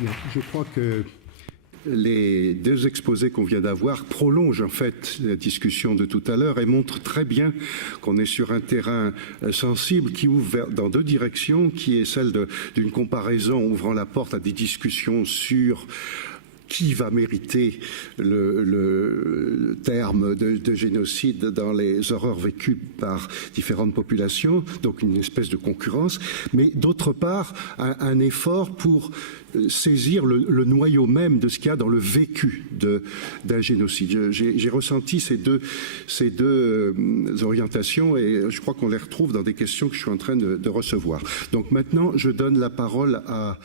Bien, je crois que les deux exposés qu'on vient d'avoir prolongent en fait la discussion de tout à l'heure et montrent très bien qu'on est sur un terrain sensible qui ouvre dans deux directions, qui est celle d'une comparaison ouvrant la porte à des discussions sur qui va mériter le terme de génocide dans les horreurs vécues par différentes populations, donc une espèce de concurrence, mais d'autre part un effort pour saisir le noyau même de ce qu'il y a dans le vécu d'un génocide. J'ai ressenti ces deux orientations et je crois qu'on les retrouve dans des questions que je suis en train de recevoir. Donc maintenant, je donne la parole à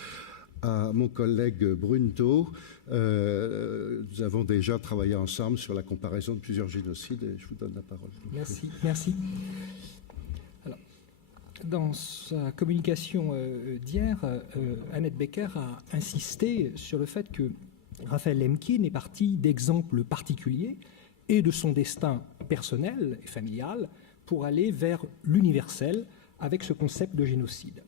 mon collègue Brunto. Nous avons déjà travaillé ensemble sur la comparaison de plusieurs génocides et je vous donne la parole. Merci. Alors, dans sa communication d'hier, Annette Becker a insisté sur le fait que Raphaël Lemkin est parti d'exemples particuliers et de son destin personnel et familial pour aller vers l'universel avec ce concept de génocide.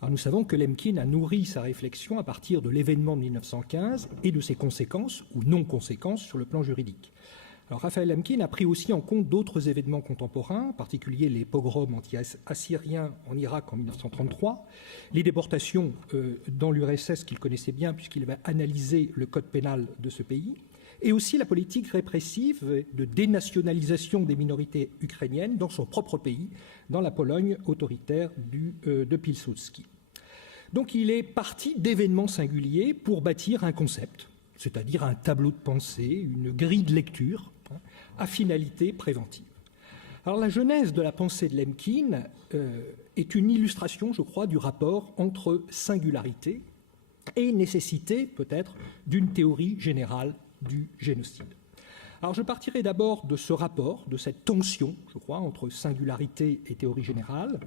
Alors nous savons que Lemkin a nourri sa réflexion à partir de l'événement de 1915 et de ses conséquences ou non-conséquences sur le plan juridique. Alors Raphaël Lemkin a pris aussi en compte d'autres événements contemporains, en particulier les pogroms anti-assyriens en Irak en 1933, les déportations dans l'URSS qu'il connaissait bien puisqu'il avait analysé le code pénal de ce pays, et aussi la politique répressive de dénationalisation des minorités ukrainiennes dans son propre pays, dans la Pologne autoritaire de Pilsudski. Donc il est parti d'événements singuliers pour bâtir un concept, c'est-à-dire un tableau de pensée, une grille de lecture, à finalité préventive. Alors la genèse de la pensée de Lemkin est une illustration, je crois, du rapport entre singularité et nécessité, peut-être, d'une théorie générale du génocide. Alors je partirai d'abord de ce rapport, de cette tension, je crois, entre singularité et théorie générale.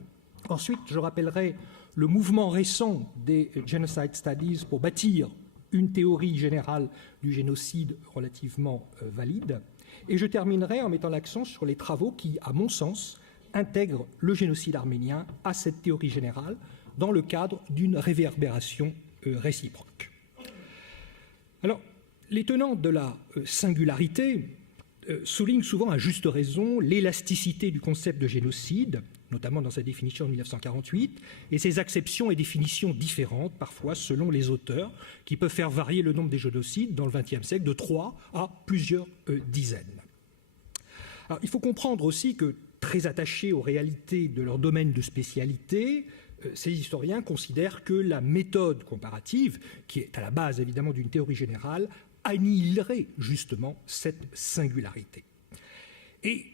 Ensuite, je rappellerai le mouvement récent des Genocide Studies pour bâtir une théorie générale du génocide relativement valide. Et je terminerai en mettant l'accent sur les travaux qui, à mon sens, intègrent le génocide arménien à cette théorie générale dans le cadre d'une réverbération réciproque. Alors, les tenants de la singularité soulignent souvent à juste raison l'élasticité du concept de génocide, notamment dans sa définition de 1948, et ses acceptions et définitions différentes, parfois selon les auteurs, qui peuvent faire varier le nombre des génocides dans le XXe siècle de 3 à plusieurs dizaines. Alors, il faut comprendre aussi que, très attachés aux réalités de leur domaine de spécialité, ces historiens considèrent que la méthode comparative, qui est à la base évidemment d'une théorie générale, annihilerait justement cette singularité. Et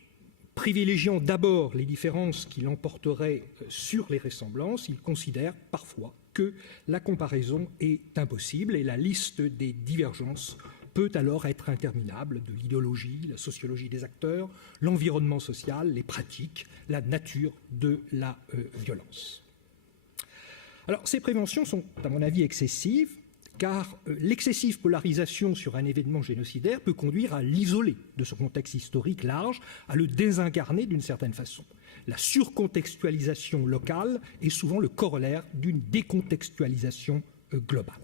privilégiant d'abord les différences qui l'emporteraient sur les ressemblances, ils considèrent parfois que la comparaison est impossible et la liste des divergences peut alors être interminable, de l'idéologie, la sociologie des acteurs, l'environnement social, les pratiques, la nature de la violence. Alors ces préventions sont à mon avis excessives, car l'excessive polarisation sur un événement génocidaire peut conduire à l'isoler de son contexte historique large, à le désincarner d'une certaine façon. La surcontextualisation locale est souvent le corollaire d'une décontextualisation globale.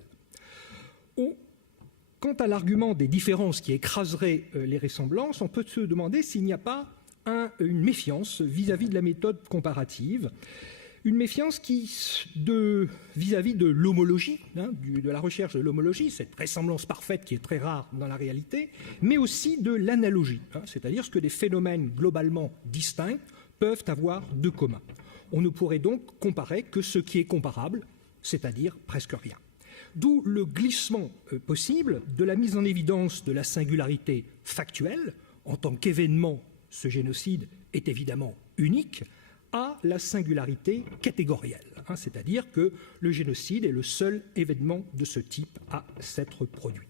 Quant à l'argument des différences qui écraseraient les ressemblances, on peut se demander s'il n'y a pas une méfiance vis-à-vis de la méthode comparative, une méfiance qui, vis-à-vis de l'homologie, de la recherche de l'homologie, cette ressemblance parfaite qui est très rare dans la réalité, mais aussi de l'analogie, c'est-à-dire ce que des phénomènes globalement distincts peuvent avoir de commun. On ne pourrait donc comparer que ce qui est comparable, c'est-à-dire presque rien. D'où le glissement possible de la mise en évidence de la singularité factuelle, en tant qu'événement, ce génocide est évidemment unique, à la singularité catégorielle, c'est-à-dire que le génocide est le seul événement de ce type à s'être produit.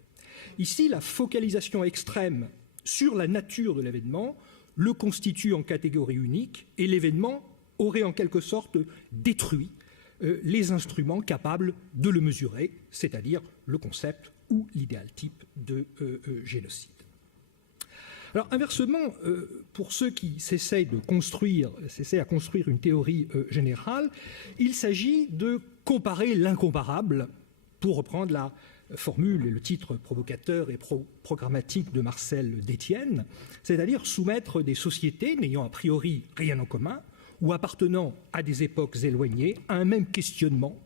Ici, la focalisation extrême sur la nature de l'événement le constitue en catégorie unique et l'événement aurait en quelque sorte détruit les instruments capables de le mesurer, c'est-à-dire le concept ou l'idéal type de génocide. Alors inversement, pour ceux qui s'essaient à construire une théorie générale, il s'agit de comparer l'incomparable pour reprendre la formule et le titre provocateur et programmatique de Marcel Détienne, c'est-à-dire soumettre des sociétés n'ayant a priori rien en commun ou appartenant à des époques éloignées à un même questionnement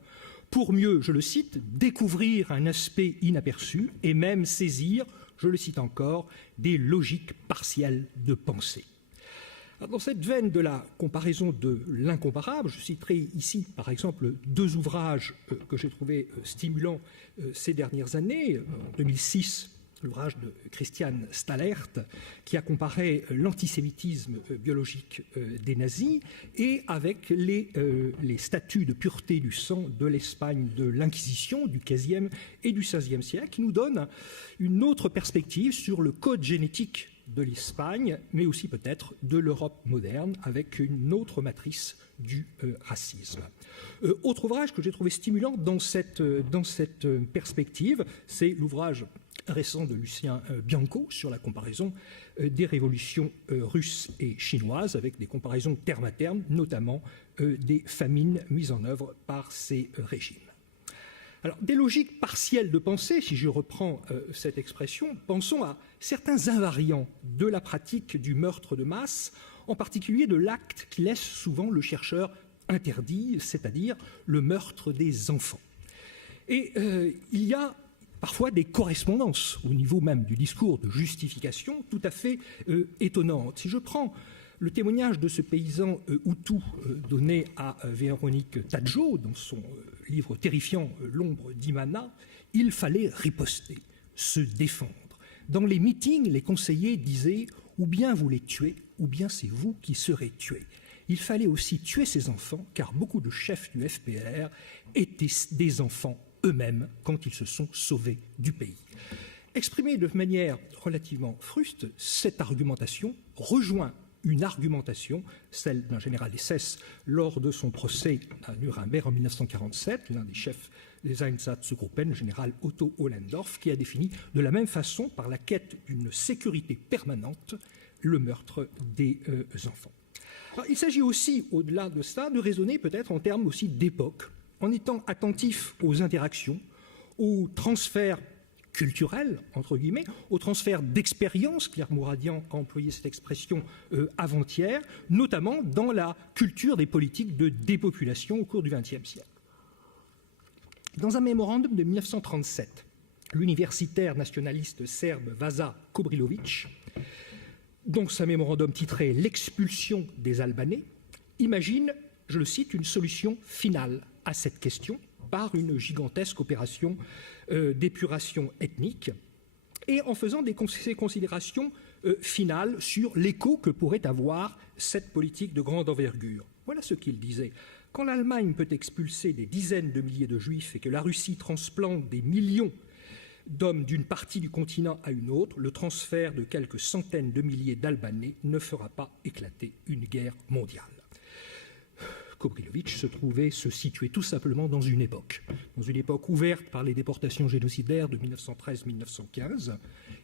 pour mieux, je le cite, découvrir un aspect inaperçu et même saisir, je le cite encore, des logiques partielles de pensée. Dans cette veine de la comparaison de l'incomparable, je citerai ici par exemple 2 ouvrages que j'ai trouvés stimulants ces dernières années. En 2006, l'ouvrage de Christian Stahlert qui a comparé l'antisémitisme biologique des nazis et avec les statuts de pureté du sang de l'Espagne de l'Inquisition du XVe et du XVIe siècle, qui nous donne une autre perspective sur le code génétique de l'Espagne, mais aussi peut-être de l'Europe moderne, avec une autre matrice du racisme. Autre ouvrage que j'ai trouvé stimulant dans cette perspective, c'est l'ouvrage récent de Lucien Bianco sur la comparaison des révolutions russes et chinoises, avec des comparaisons terme à terme, notamment des famines mises en œuvre par ces régimes. Alors, des logiques partielles de pensée, si je reprends cette expression, pensons à certains invariants de la pratique du meurtre de masse, en particulier de l'acte qui laisse souvent le chercheur interdit, c'est-à-dire le meurtre des enfants. Et il y a parfois des correspondances au niveau même du discours de justification tout à fait étonnantes. Si je prends le témoignage de ce paysan Hutu donné à Véronique Tadjo dans son livre terrifiant L'ombre d'Imana, il fallait riposter, se défendre. Dans les meetings, les conseillers disaient « ou bien vous les tuez, ou bien c'est vous qui serez tués ». Il fallait aussi tuer ces enfants, car beaucoup de chefs du FPR étaient des enfants eux-mêmes quand ils se sont sauvés du pays. Exprimée de manière relativement fruste, cette argumentation rejoint une argumentation, celle d'un général SS lors de son procès à Nuremberg en 1947, l'un des chefs des Einsatzgruppen, le général Otto Ohlendorf, qui a défini de la même façon, par la quête d'une sécurité permanente, le meurtre des enfants. Alors, il s'agit aussi, au-delà de ça, de raisonner peut-être en termes aussi d'époque, en étant attentif aux interactions, aux transferts culturel, entre guillemets, au transfert d'expérience, Claire Mouradian a employé cette expression avant-hier, notamment dans la culture des politiques de dépopulation au cours du XXe siècle. Dans un mémorandum de 1937, l'universitaire nationaliste serbe Vasa Kobrilović, dans un mémorandum titré « L'expulsion des Albanais », imagine, je le cite, une solution finale à cette question par une gigantesque opération d'épuration ethnique et en faisant ces considérations finales sur l'écho que pourrait avoir cette politique de grande envergure. Voilà ce qu'il disait. Quand l'Allemagne peut expulser des dizaines de milliers de juifs et que la Russie transplante des millions d'hommes d'une partie du continent à une autre, le transfert de quelques centaines de milliers d'Albanais ne fera pas éclater une guerre mondiale. Kobrilović se situait tout simplement dans une époque ouverte par les déportations génocidaires de 1913-1915,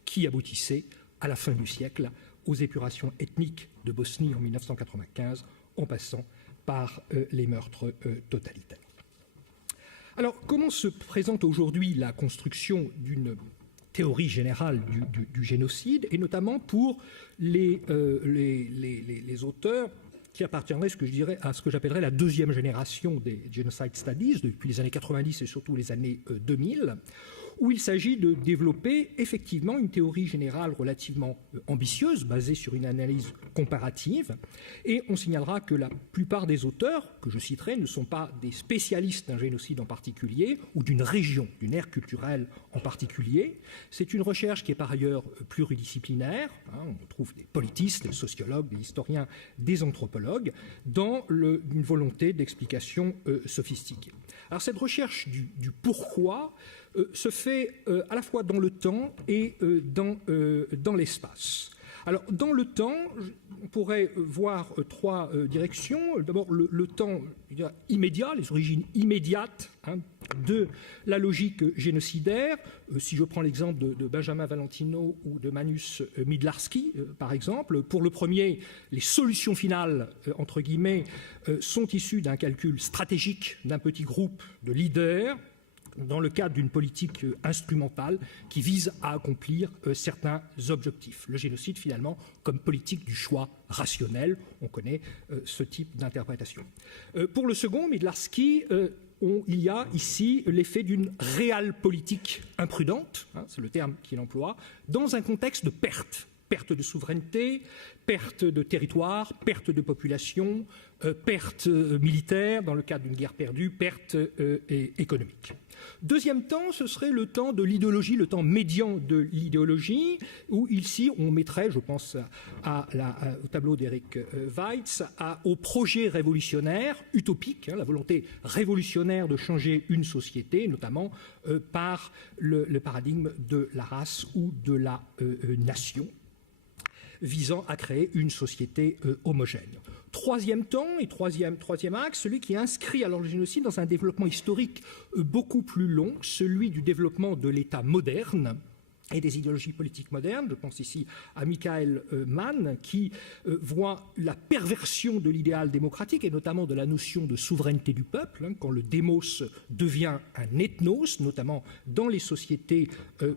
qui aboutissaient à la fin du siècle aux épurations ethniques de Bosnie en 1995, en passant par les meurtres totalitaires. Alors, comment se présente aujourd'hui la construction d'une théorie générale du génocide, et notamment pour les auteurs qui appartiendrait à ce que j'appellerais la deuxième génération des Genocide Studies, depuis les années 90 et surtout les années 2000, où il s'agit de développer effectivement une théorie générale relativement ambitieuse, basée sur une analyse comparative. Et on signalera que la plupart des auteurs que je citerai ne sont pas des spécialistes d'un génocide en particulier ou d'une région, d'une aire culturelle en particulier. C'est une recherche qui est par ailleurs pluridisciplinaire. On trouve des politistes, des sociologues, des historiens, des anthropologues, dans une volonté d'explication sophistiquée. Alors cette recherche du pourquoi se fait à la fois dans le temps et dans l'espace. Alors, dans le temps, on pourrait voir trois directions. D'abord, le temps immédiat, les origines immédiates de la logique génocidaire. Si je prends l'exemple de Benjamin Valentino ou de Manus Midlarski, par exemple, pour le premier, les solutions finales, entre guillemets, sont issues d'un calcul stratégique d'un petit groupe de leaders, dans le cadre d'une politique instrumentale qui vise à accomplir certains objectifs. Le génocide, finalement, comme politique du choix rationnel. On connaît ce type d'interprétation. Pour le second, Midlarski, il y a ici l'effet d'une réelle politique imprudente, c'est le terme qu'il emploie, dans un contexte de perte. Perte de souveraineté, perte de territoire, perte de population, perte militaire dans le cadre d'une guerre perdue, perte économique. Deuxième temps, ce serait le temps de l'idéologie, le temps médian de l'idéologie, où ici on mettrait, je pense au tableau d'Eric Weitz, au projet révolutionnaire, utopique, la volonté révolutionnaire de changer une société, notamment par le paradigme de la race ou de la nation, visant à créer une société homogène. Troisième temps et troisième axe, celui qui inscrit alors le génocide dans un développement historique beaucoup plus long, celui du développement de l'État moderne et des idéologies politiques modernes. Je pense ici à Michael Mann, qui voit la perversion de l'idéal démocratique et notamment de la notion de souveraineté du peuple, quand le démos devient un ethnos, notamment dans les sociétés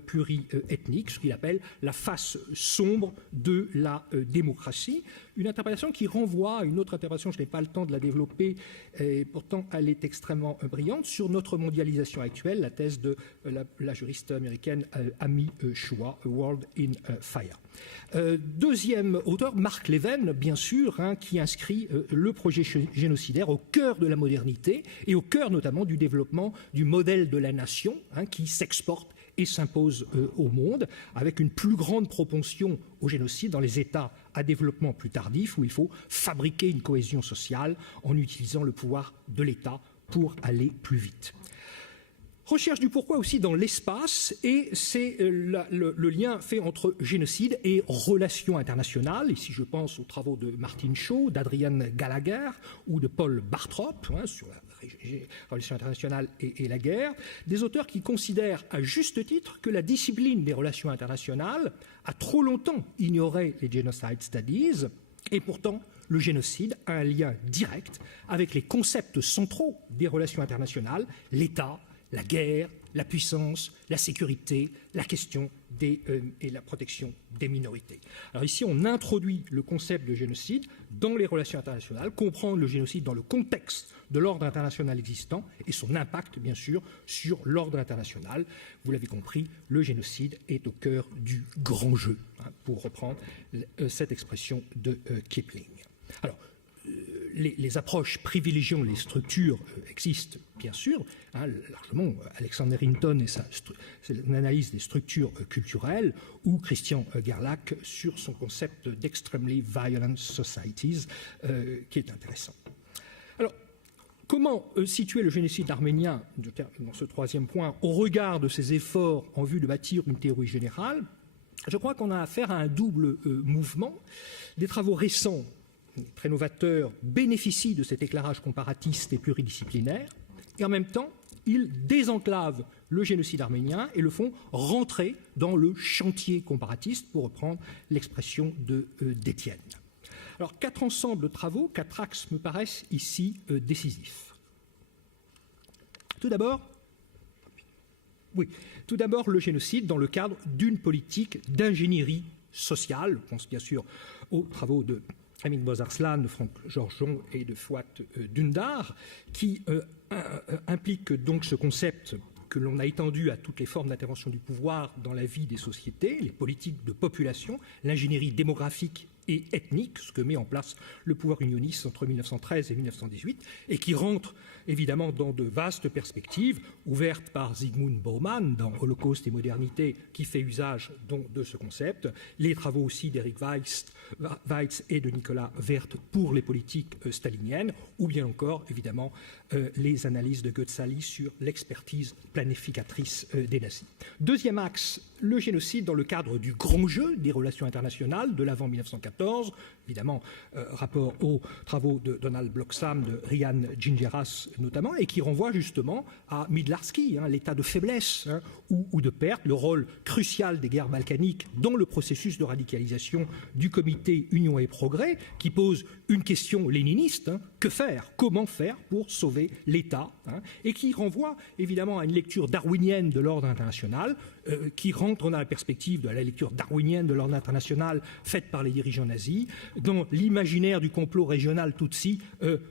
pluriethniques, ce qu'il appelle la face sombre de la démocratie. Une interprétation qui renvoie à une autre interprétation, je n'ai pas le temps de la développer, et pourtant elle est extrêmement brillante, sur notre mondialisation actuelle, la thèse de la juriste américaine Amy Chua, A World in Fire. Deuxième auteur, Mark Levin, bien sûr, qui inscrit le projet génocidaire au cœur de la modernité et au cœur notamment du développement du modèle de la nation qui s'exporte et s'impose au monde, avec une plus grande propension au génocide dans les États à développement plus tardif, où il faut fabriquer une cohésion sociale en utilisant le pouvoir de l'État pour aller plus vite. Recherche du pourquoi aussi dans l'espace, et c'est le lien fait entre génocide et relations internationales. Ici, je pense aux travaux de Martin Shaw, d'Adrian Gallagher ou de Paul Bartrop sur la relations internationales et la guerre, des auteurs qui considèrent à juste titre que la discipline des relations internationales a trop longtemps ignoré les Genocide Studies, et pourtant le génocide a un lien direct avec les concepts centraux des relations internationales, l'État, la guerre, la puissance, la sécurité, la question et la protection des minorités. Alors ici, on introduit le concept de génocide dans les relations internationales, comprendre le génocide dans le contexte de l'ordre international existant et son impact, bien sûr, sur l'ordre international. Vous l'avez compris, le génocide est au cœur du grand jeu, pour reprendre cette expression de Kipling. Alors, les approches privilégiant les structures existent, bien sûr. Largement, Alexander Hinton et c'est l'analyse des structures culturelles, ou Christian Gerlach sur son concept d'extremely violent societies, qui est intéressant. Alors, comment situer le génocide arménien, dans ce troisième point, au regard de ses efforts en vue de bâtir une théorie générale? Je crois qu'on a affaire à un double mouvement. Des travaux récents très novateurs bénéficient de cet éclairage comparatiste et pluridisciplinaire, et en même temps, ils désenclavent le génocide arménien et le font rentrer dans le chantier comparatiste, pour reprendre l'expression d'Étienne. Alors, quatre ensembles de travaux, quatre axes me paraissent ici décisifs. Tout d'abord, le génocide dans le cadre d'une politique d'ingénierie sociale. Je pense bien sûr aux travaux de Amin Bozarslan, de Franck Georgeon et de Fouad Dündar, qui implique donc ce concept que l'on a étendu à toutes les formes d'intervention du pouvoir dans la vie des sociétés, les politiques de population, l'ingénierie démographique et ethnique, ce que met en place le pouvoir unioniste entre 1913 et 1918, et qui rentre évidemment dans de vastes perspectives ouvertes par Zygmunt Bauman dans Holocauste et modernité, qui fait usage donc de ce concept, les travaux aussi d'Eric Weitz et de Nicolas Werth pour les politiques staliniennes, ou bien encore évidemment les analyses de Goetzali sur l'expertise planificatrice des nazis. Deuxième axe, le génocide dans le cadre du grand jeu des relations internationales de l'avant 1914, 1914, évidemment rapport aux travaux de Donald Bloxham, de Rian Gingeras notamment, et qui renvoie justement à Midlarski, l'état de faiblesse ou de perte, le rôle crucial des guerres balkaniques dans le processus de radicalisation du comité Union et Progrès, qui pose une question léniniste, que faire, comment faire pour sauver l'État, et qui renvoie évidemment à une lecture darwinienne de l'ordre international, qui rentre dans la perspective de la lecture darwinienne de l'ordre international faite par les dirigeants nazis, dans l'imaginaire du complot régional Tutsi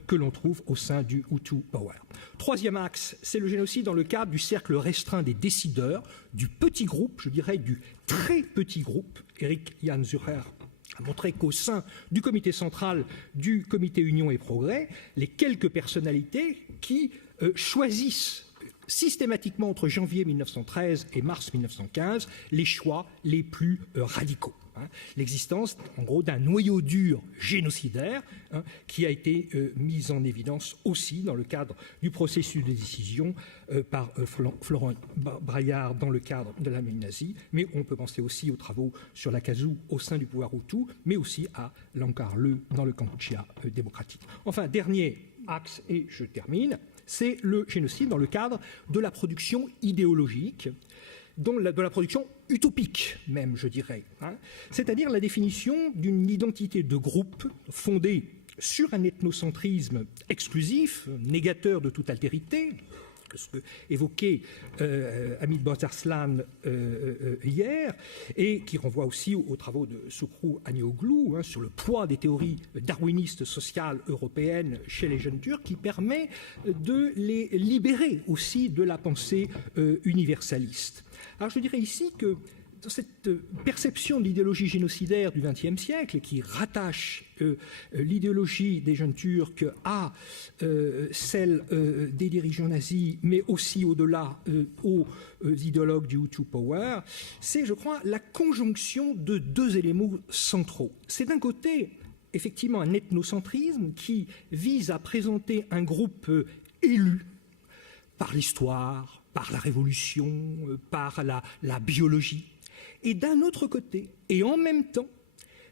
que l'on trouve au sein du Hutu Power. Troisième axe, c'est le génocide dans le cadre du cercle restreint des décideurs, du petit groupe, je dirais du très petit groupe. Eric Jan Zucher a montré qu'au sein du comité central du comité Union et Progrès, les quelques personnalités qui choisissent systématiquement entre janvier 1913 et mars 1915 les choix les plus radicaux. L'existence, en gros, d'un noyau dur génocidaire qui a été mis en évidence aussi dans le cadre du processus de décision par Florent Braillard dans le cadre de l'Allemagne nazie, mais on peut penser aussi aux travaux sur l'Akazu au sein du pouvoir Hutu, mais aussi à Lankarle dans le Kampuchea démocratique. Enfin, dernier axe, et je termine, c'est le génocide dans le cadre de la production idéologique, de la production utopique même, je dirais, c'est-à-dire la définition d'une identité de groupe fondée sur un ethnocentrisme exclusif, négateur de toute altérité, ce que évoquait Amit Bozarsan hier, et qui renvoie aussi aux travaux de Şükrü Anioğlu sur le poids des théories darwinistes sociales européennes chez les jeunes Turcs, qui permet de les libérer aussi de la pensée universaliste. Alors je dirais ici que dans cette perception de l'idéologie génocidaire du XXe siècle, qui rattache l'idéologie des jeunes Turcs à celle des dirigeants nazis, mais aussi au-delà aux idéologues du Hutu Power, c'est, je crois, la conjonction de deux éléments centraux. C'est d'un côté, effectivement, un ethnocentrisme qui vise à présenter un groupe élu par l'histoire, par la révolution, par la biologie, et d'un autre côté, et en même temps,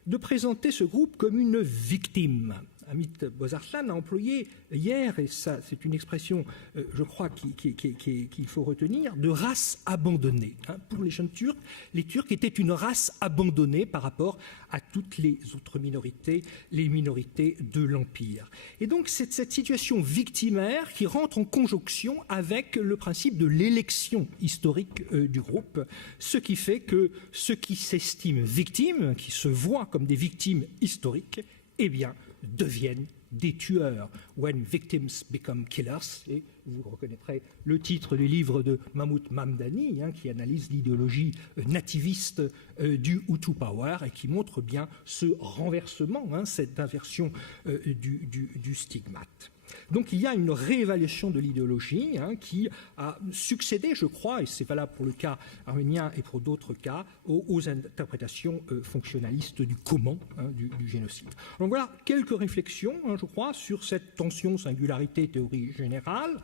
de présenter ce groupe comme une victime. Amit Bozarsan a employé hier, et ça c'est une expression, je crois, qu'il faut retenir, de race abandonnée. Pour les jeunes Turcs, les Turcs étaient une race abandonnée par rapport à toutes les autres minorités, les minorités de l'Empire. Et donc c'est cette situation victimaire qui rentre en conjonction avec le principe de l'élection historique du groupe, ce qui fait que ceux qui s'estiment victimes, qui se voient comme des victimes historiques, eh bien, deviennent des tueurs. When victims become killers, et vous reconnaîtrez le titre du livre de Mahmoud Mamdani, qui analyse l'idéologie nativiste du Hutu Power et qui montre bien ce renversement, cette inversion du stigmate. Donc il y a une réévaluation de l'idéologie qui a succédé, je crois, et c'est valable pour le cas arménien et pour d'autres cas, aux interprétations fonctionnalistes du comment du génocide. Donc voilà quelques réflexions, je crois, sur cette tension, singularité, théorie générale.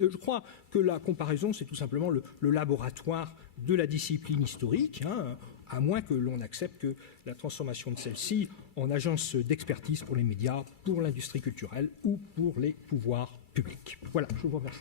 Je crois que la comparaison, c'est tout simplement le laboratoire de la discipline historique, à moins que l'on accepte que la transformation de celle-ci en agence d'expertise pour les médias, pour l'industrie culturelle ou pour les pouvoirs publics. Voilà, je vous remercie.